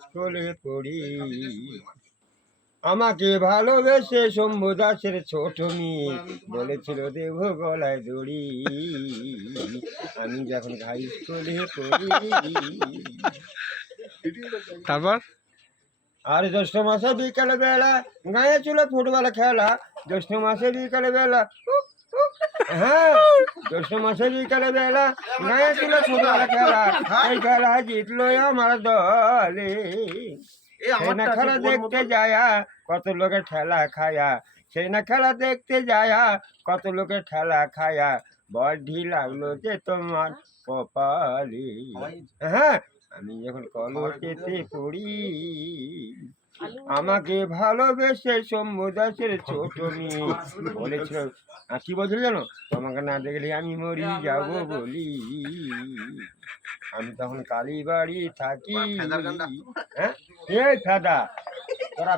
স্কুলে পড়ি আমাকে ভালোবেসে শম্ভু দাসের ছোট মেয়ে বলেছিল দেব গলায় দড়ি। আমি যখন হাই স্কুলে পড়ি তারপর আর জ্যৈষ্ঠ মাসে বিকালে বেলা গায়ে চুলে ফুটবল খেলা। জ্যৈষ্ঠ মাসে বিকালে বেলা হ্যাঁ জ্যৈষ্ঠ মাসে বিকালে বেলা গায়ে চুলে ফুটবল খেলা। এই খেলা জিতলো আমার দলে। সেই না খেলা দেখতে যায়া কত লোকের ঠেলা খায়া। সেই না খেলা দেখতে যায়া কত লোকের ঠেলা খায়া। বড্ডি লাগলো যে তোমার কপালে। হ্যাঁ আমি যখন কলেজেতে পড়ি আমাকে ভালোবেসে শম্ভু দাসের ছোট মেয়ে বলেছিল কি বলছিল জানো, তোমাকে না দেখলে আমি মরি যাব বলি। আমি তখন কালীবাড়ি থাকি। হ্যাঁ এই ফেদা তোরা